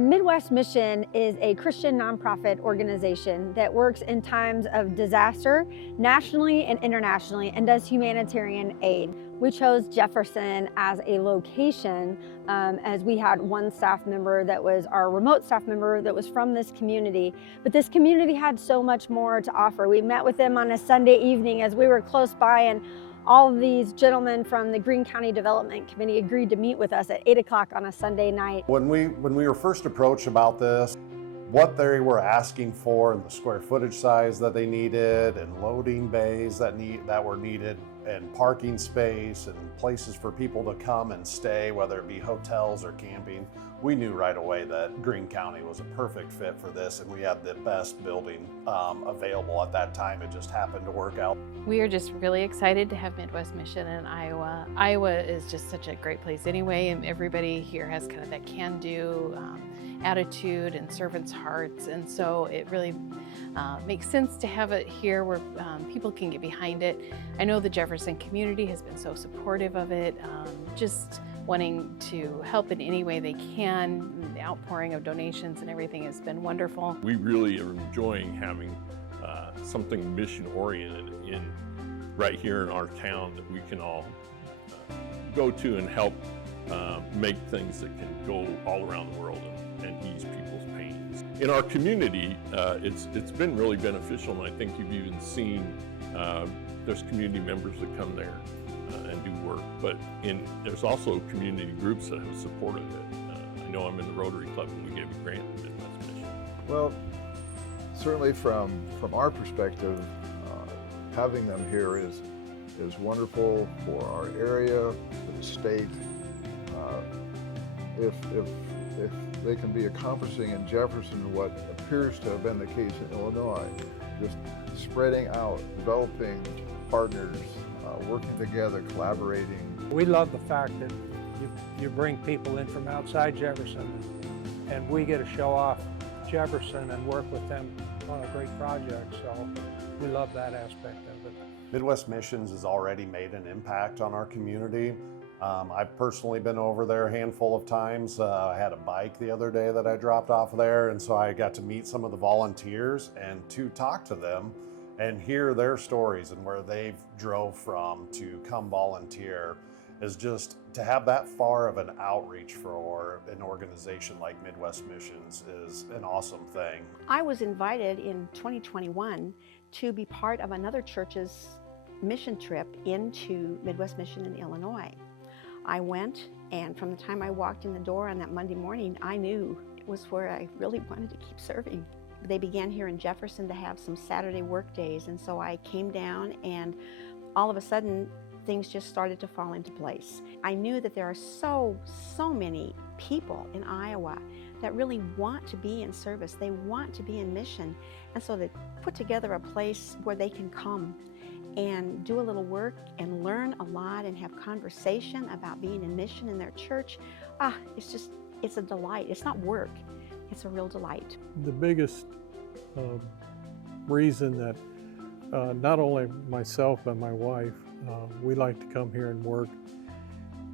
Midwest Mission is a Christian nonprofit organization that works in times of disaster nationally and internationally and does humanitarian aid. We chose Jefferson as a location as we had one staff member that was our remote staff member that was from this community. But this community had so much more to offer. We met with them on a Sunday evening as we were close by, and all of these gentlemen from the Greene County Development Committee agreed to meet with us at 8 o'clock on a Sunday night. When we were first approached about this, what they were asking for and the square footage size that they needed and loading bays that were needed and parking space and places for people to come and stay, whether it be hotels or camping, we knew right away that Greene County was a perfect fit for this, and we had the best building available at that time. It just happened to work out. We are just really excited to have Midwest Mission in Iowa. Iowa is just such a great place anyway, and everybody here has kind of that can-do attitude and servants' hearts, and so it really makes sense to have it here where people can get behind it. I know the Jefferson community has been so supportive of it, just wanting to help in any way they can. The outpouring of donations and everything has been wonderful. We really are enjoying having something mission-oriented right here in our town that we can all go to and help make things that can go all around the world and ease people's pains. In our community, it's been really beneficial, and I think you've even seen there's community members that come there and do work, but there's also community groups that have supported it. I know I'm in the Rotary Club, and we gave a grant to Midwest Mission. Well, certainly from our perspective, having them here is wonderful for our area, for the state. If they can be accomplishing in Jefferson what appears to have been the case in Illinois, just spreading out, developing partners, working together, collaborating. We love the fact that you bring people in from outside Jefferson, and we get to show off Jefferson and work with them on a great project, so we love that aspect of it. Midwest Missions has already made an impact on our community. I've personally been over there a handful of times. I had a bike the other day that I dropped off there, and so I got to meet some of the volunteers and to talk to them and hear their stories and where they've drove from to come volunteer. Is just to have that far of an outreach for an organization like Midwest Missions is an awesome thing. I was invited in 2021 to be part of another church's mission trip into Midwest Mission in Illinois. I went, and from the time I walked in the door on that Monday morning, I knew it was where I really wanted to keep serving. They began here in Jefferson to have some Saturday work days, and so I came down, and all of a sudden things just started to fall into place. I knew that there are so many people in Iowa that really want to be in service. They want to be in mission, and so to put together a place where they can come and do a little work and learn a lot and have conversation about being in mission in their church, it's a delight. It's not work, it's a real delight. The biggest reason that not only myself but my wife, we like to come here and work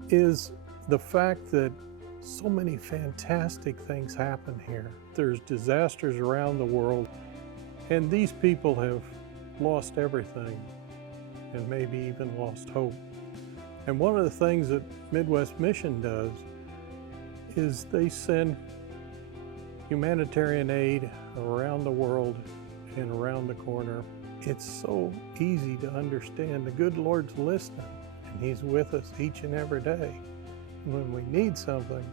is the fact that so many fantastic things happen here. There's disasters around the world, and these people have lost everything and maybe even lost hope. And one of the things that Midwest Mission does is they send humanitarian aid around the world and around the corner. It's so easy to understand. The good Lord's listening, and He's with us each and every day. And when we need something,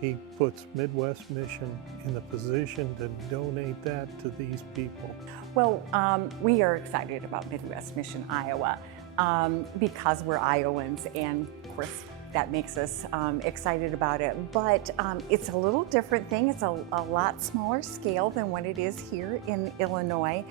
He puts Midwest Mission in the position to donate that to these people. Well, we are excited about Midwest Mission Iowa because we're Iowans, and of course that makes us excited about it. But it's a little different thing. It's a lot smaller scale than what it is here in Illinois.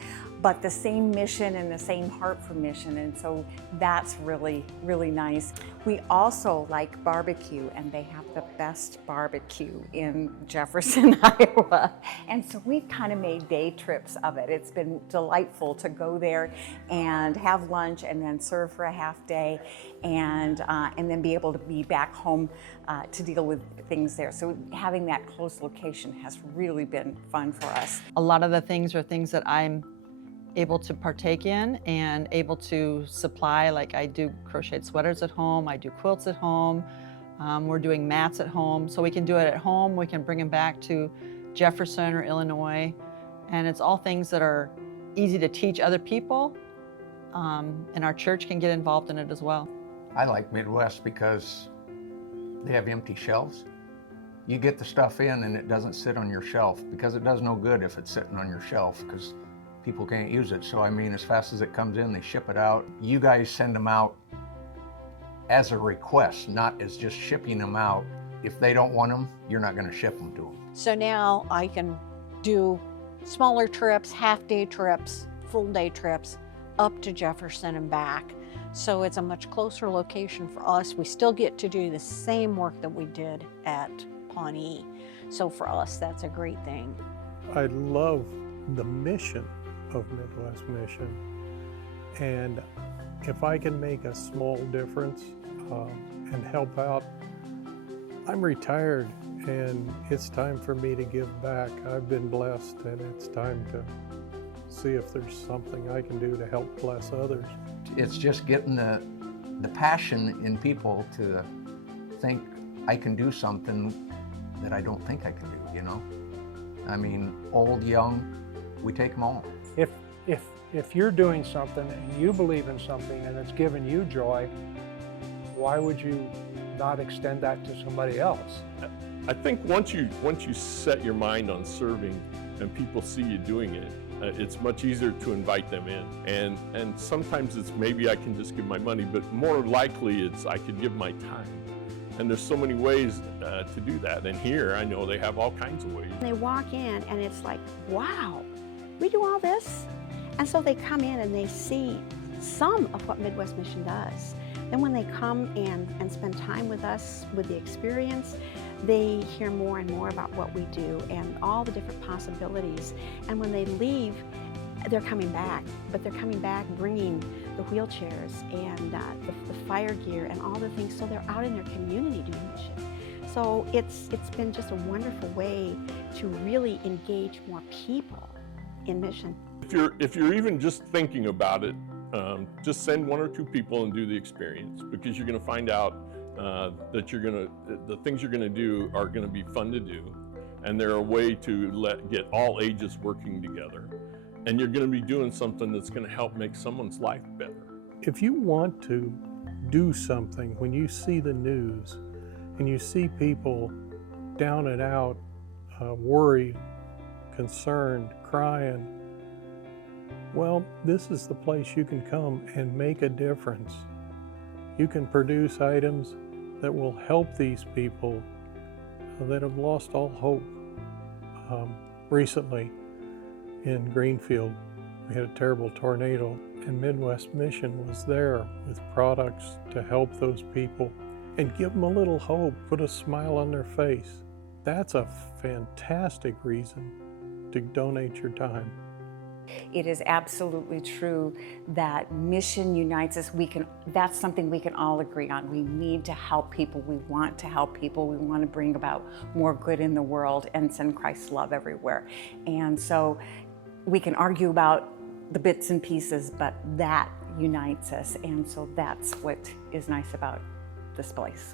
but the same mission and the same heart for mission, and so that's really, really nice. We also like barbecue, and they have the best barbecue in Jefferson, Iowa. And so we've kind of made day trips of it. It's been delightful to go there and have lunch and then serve for a half day, and then be able to be back home to deal with things there. So having that close location has really been fun for us. A lot of the things are things that I'm able to partake in and able to supply. Like I do crocheted sweaters at home, I do quilts at home, we're doing mats at home. So we can do it at home, we can bring them back to Jefferson or Illinois. And it's all things that are easy to teach other people, and our church can get involved in it as well. I like Midwest because they have empty shelves. You get the stuff in and it doesn't sit on your shelf, because it does no good if it's sitting on your shelf because people can't use it. So I mean, as fast as it comes in, they ship it out. You guys send them out as a request, not as just shipping them out. If they don't want them, you're not going to ship them to them. So now I can do smaller trips, half-day trips, full-day trips up to Jefferson and back. So it's a much closer location for us. We still get to do the same work that we did at Pawnee. So for us, that's a great thing. I love the mission of Midwest Mission, and if I can make a small difference and help out. I'm retired and it's time for me to give back. I've been blessed, and it's time to see if there's something I can do to help bless others. It's just getting the passion in people to think I can do something that I don't think I can do, you know? I mean, old, young, we take them all. If you're doing something and you believe in something and it's giving you joy, why would you not extend that to somebody else? I think once you set your mind on serving and people see you doing it, it's much easier to invite them in. And sometimes it's maybe I can just give my money, but more likely it's I could give my time. And there's so many ways to do that. And here I know they have all kinds of ways. They walk in and it's like, wow, we do all this? And so they come in and they see some of what Midwest Mission does. Then when they come and spend time with us, with the experience, they hear more and more about what we do and all the different possibilities. And when they leave, they're coming back, but they're coming back bringing the wheelchairs and the fire gear and all the things, so they're out in their community doing mission. So it's been just a wonderful way to really engage more people in mission. If you're even just thinking about it, just send one or two people and do the experience, because you're going to find out that the things you're going to do are going to be fun to do, and they're a way to get all ages working together, and you're going to be doing something that's going to help make someone's life better. If you want to do something, when you see the news and you see people down and out, worried, concerned, crying, well, this is the place you can come and make a difference. You can produce items that will help these people that have lost all hope. Recently in Greenfield, we had a terrible tornado, and Midwest Mission was there with products to help those people and give them a little hope, put a smile on their face. That's a fantastic reason to donate your time. It is absolutely true that mission unites us. That's something we can all agree on. We need to help people. We want to help people. We want to bring about more good in the world and send Christ's love everywhere. And so we can argue about the bits and pieces, but that unites us. And so that's what is nice about this place.